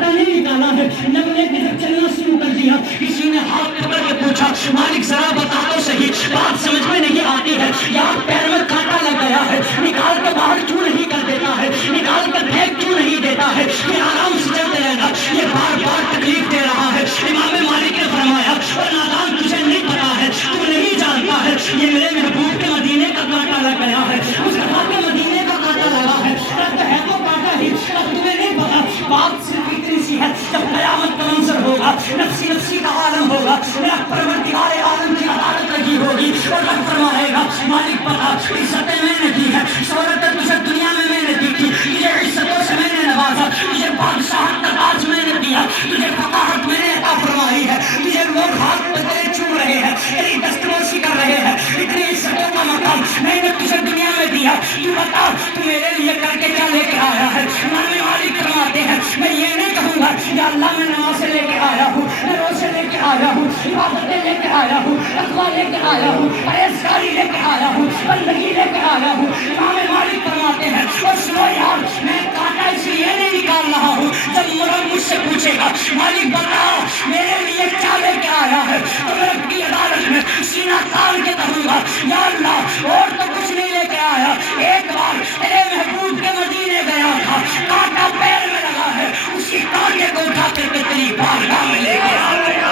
کانٹا نہیں نکالا ہے، نگلے نے جب چلنا شروع کر دیا، کسی نے ہاتھ پکڑ کے پوچھا مالک ذرا بتا تو صحیح، بات سمجھ میں نہیں آتی ہے، یار پیر میں کانٹا لگ گیا ہے، نکال کے باہر کیوں نہیں کر دیتا ہے، نکال کر پھینک کیوں نہیں دیتا ہے، یہ آرام سے چلتے رہنا، یہ بار بار تکلیف دے رہا ہے۔ امام مالک نے فرمایا اور نادان تجھے نہیں پتا ہے، تو نہیں جانتا ہے، یہ میرے محبوب کے مدینے کا کانٹا لگ گیا ہے، مصطفیٰ کے مدینے کا کانٹا لگا ہے، رد ہے تو کانٹا ہی، اب تمہیں نہیں پتا، بات صرف اتنی سی ہے، جب قیامت کا منظر ہوگا، نفسی نفسی کا عالم ہوگا، میرا پروردگار عالم کی عدالت لگی ہوگی، اور رب فرمائے گا مالک پتا عزتیں میں نے دی ہے، شہرتیں تجھے دنیا میں نے دی تھی، تجھے عزتوں سے میں نے نوازا، تجھے بادشاہت کا تاج میں نے دیا، تجھے فقاہت میں نے عطا فرمائی ہے، تجھے لوگ ہاتھ پہ تیرے چوم رہے ہیں، تیری دستبوسی کر رہے ہیں، اتنی عزتوں کا مقام میں نے تجھے دنیا میں دیا، تو بتا تو میرے لیے کر کے کیا لے کے آیا ہے۔ امام مالک فرماتے ہیں میں یہ نہیں کہوں گا یا اللہ میں نمازیں لے کے آیا ہوں، میں روزے لے کے آیا ہوں، عبادتیں لے کے آیا ہوں، تقویٰ لے کے آیا ہوں، پرہیزگاری لے کے آیا ہوں، بندگی لے کے آیا ہوں۔ امام مالک فرماتے ہیں اور سنو یار میں کانٹا اس لیے نہیں نکال رہا ہوں، جب مرد مجھ سے پوچھے گا مالک بتا میرے لیے کیا لے کے آیا ہے، تو میں رب کی عدالت میں سینہ تان کے کہوں گا یا اللہ اور تو کچھ نہیں لے کے آیا، ایک بار تیرے محبوب کے مدینے گیا تھا، کانٹا پیر میں لگا ہے، اسی کانٹے کو اٹھا کر کے تیری بارگاہ میں لے کے آیا۔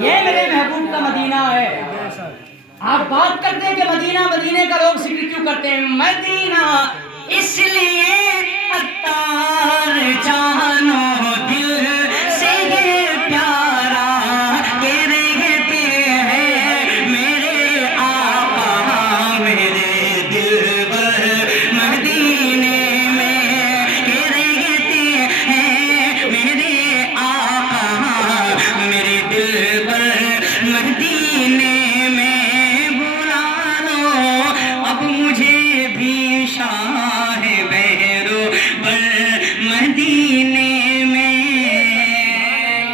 یہ میرے محبوب کا مدینہ ہے۔ آپ بات کرتے ہیں کہ مدینہ مدینے کا لوگ ذکر کیوں کرتے ہیں؟ مدینہ اس لیے عطار جانو دل سے یہ پیارا کہ رہتے ہیں میرے آقا میرے دل بر مدینے میں، کہ رہتے ہیں میرے آقا میرے دل بر مدینے میں، بلا لو اب مجھے بھی شاہ بہرو بر مدینے میں۔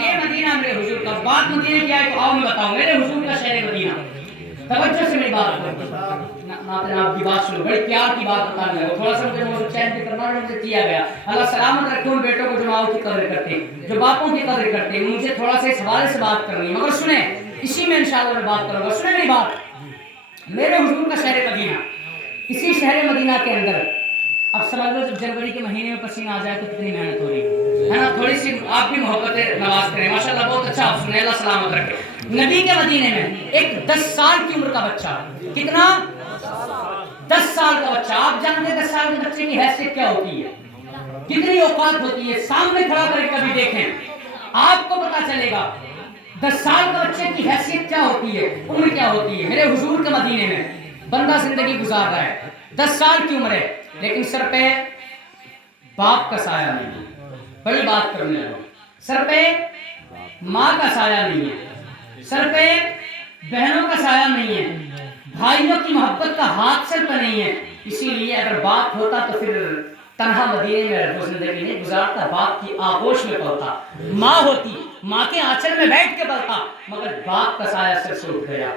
یہ مدینہ میرے حضور کا، بات مدینے کی آئے تو آؤ میں بتاؤں میرے حضور کا شہر مدینہ۔ توجہ سے میری بات ناطن آپ کی بات سنو، بڑی پیار کی بات بتانے لگا، تھوڑا سا مجھے موضوع چین بھی کرنا ہے، مجھے کیا گیا اللہ سلامت رکھے ان بیٹوں کو جو ماؤں کی قدر کرتے ہیں، جو باپوں کی قدر کرتے ہیں۔ مجھے تھوڑا سا اس حوالے سے بات کرنی ہے مگر سنیں، اسی میں انشاءاللہ میں بات کروں گا۔ سنیں میری بات، میرے حضور کا شہر مدینہ، اسی شہر مدینہ کے اندر اب سمجھ لو جب جنوری کے مہینے میں پسینہ آ جائے تو کتنی محنت ہو رہی ہے نا، تھوڑی سی آپ بھی محبت نواز کریں، ماشاءاللہ بہت اچھا آپ سنیں، اللہ سلامت رکھے۔ نبی کے مدینے میں ایک 10 سال کی عمر کا بچہ، کتنا؟ 10 سال کا بچہ، آپ جانتے ہیں 10 سال کے بچے کی حیثیت کیا ہوتی ہے، کتنی اوقات ہوتی ہے، سامنے کھڑا کر کے کبھی دیکھیں آپ کو پتا چلے گا 10 سال کے بچے کی حیثیت کیا ہوتی ہے، عمر کیا ہوتی ہے۔ میرے حضور کے مدینے میں بندہ زندگی گزار رہا ہے، 10 سال کی عمر ہے، لیکن سر پہ باپ کا سایہ نہیں ہے، بڑی بات کرنے لگا، سر پہ ماں کا سایہ نہیں ہے، سر پہ بہنوں کا سایہ نہیں ہے، بھائیوں کی محبت کا ہاتھ سر پہ نہیں ہے۔ اسی لیے اگر باپ ہوتا تو پھر تنہا مدینے میں وہ زندگی نہیں گزارتا، باپ کی آغوش میں پلتا، ماں ہوتی ماں کے آنچل میں بیٹھ کے پلتا، مگر باپ کا سایہ سر سے اٹھ گیا،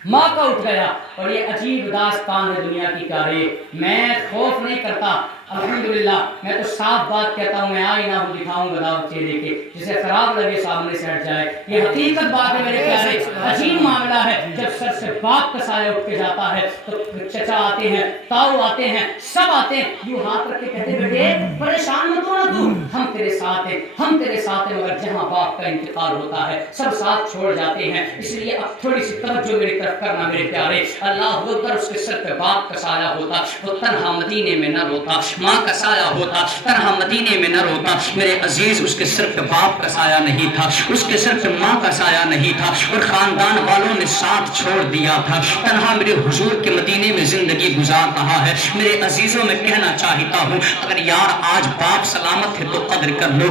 ماں کا اٹھ گیا، اور یہ عجیب داستان ہے دنیا کی کارے۔ میں خوف نہیں کرتا الحمدللہ، میں تو صاف بات کہتا ہوں، میں آئینہ ہوں دکھاؤں گا داؤ چہرے کے، جسے خراب لگے سامنے سے ہٹ جائے، یہ حقیقت بات ہے میرے پیارے۔ عجیب معاملہ ہے جب سر سے باپ کا سایہ اٹھ کے جاتا ہے تو چچا آتے ہیں، تاؤ آتے ہیں، سب آتے ہیں، یوں ہاتھ رکھ کے کہتے بیٹے پریشان مت ہونا تو، ہم تیرے ساتھ ہیں، ہم تیرے ساتھ ہیں۔ مگر جہاں باپ کا انتقال ہوتا ہے سب ساتھ چھوڑ جاتے ہیں، اس لیے اب تھوڑی سی توجہ میری طرف کرنا میرے پیارے۔ اللہ اکبر، اس کے سر پہ باپ کا سایہ ہوتا وہ تنہا مدینے میں نہ روتا، ماں کا سایہ ہوتا تنہا مدینے میں نہ روتا۔ میرے عزیز، اس کے سر پہ باپ کا سایہ نہیں تھا، اس کے سر پہ ماں کا سایہ نہیں تھا، اور خاندان والوں نے ساتھ چھوڑ دیا تھا، تنہا میرے حضور کے مدینے میں زندگی گزار رہا ہے۔ میرے عزیزوں، میں کہنا چاہتا ہوں اگر یار آج باپ سلامت ہے تو قدر کر لو،